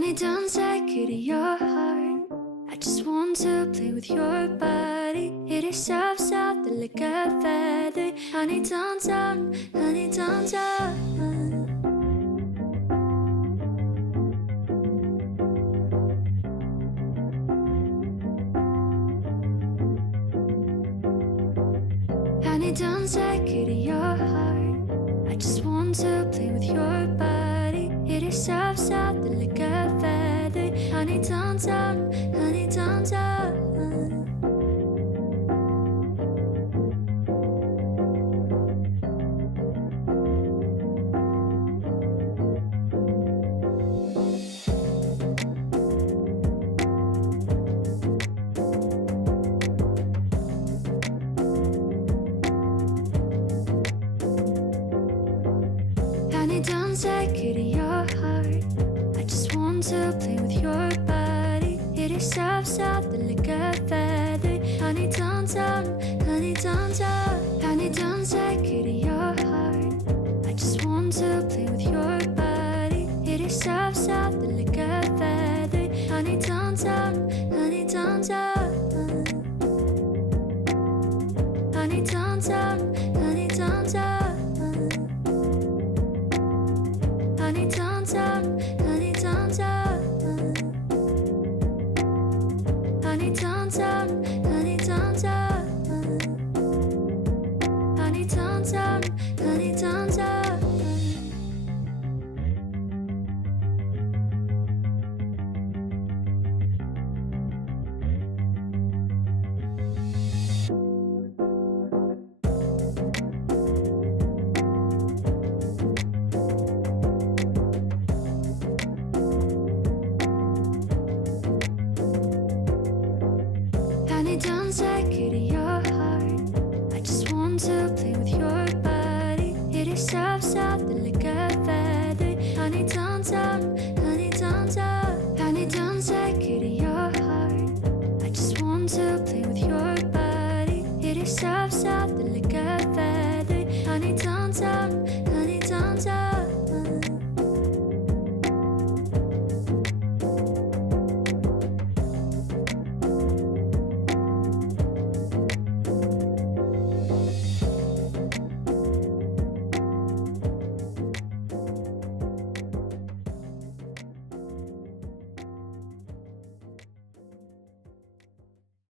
Honey, don't take it to your heart. I just want to play with your body. It is soft, soft, like a feather. Honey, don't talk, honey, don't talk. Honey, don't take it to your heart. I just want to play with your body. It is soft, soft, like a feather. Honey, don't talk, honey, don't talk. Honey, don't take it to your heart. I just want to play with your body. It is soft, soft, like a feather. Honey, don't talk, honey, don't talk. Honey, don't take it to your heart. I just want to play with your body. It is soft, soft, like a feather. Honey, don't talk, honey, don't talk. Honey, don't talk, honey, don't talk. Honey, don't talk, honey, don't talk. Honey, don't talk, honey, don't talk. Honey, don't talk, honey, don't talk. Honey, don't take it to your heart. I just want to play with your body. It is soft, soft, like a feather. Honey, don't talk, honey, don't talk. Honey, don't take it to your heart. I just want to play with your body. It is soft, soft, like a feather. Honey, don't talk, honey, don't talk.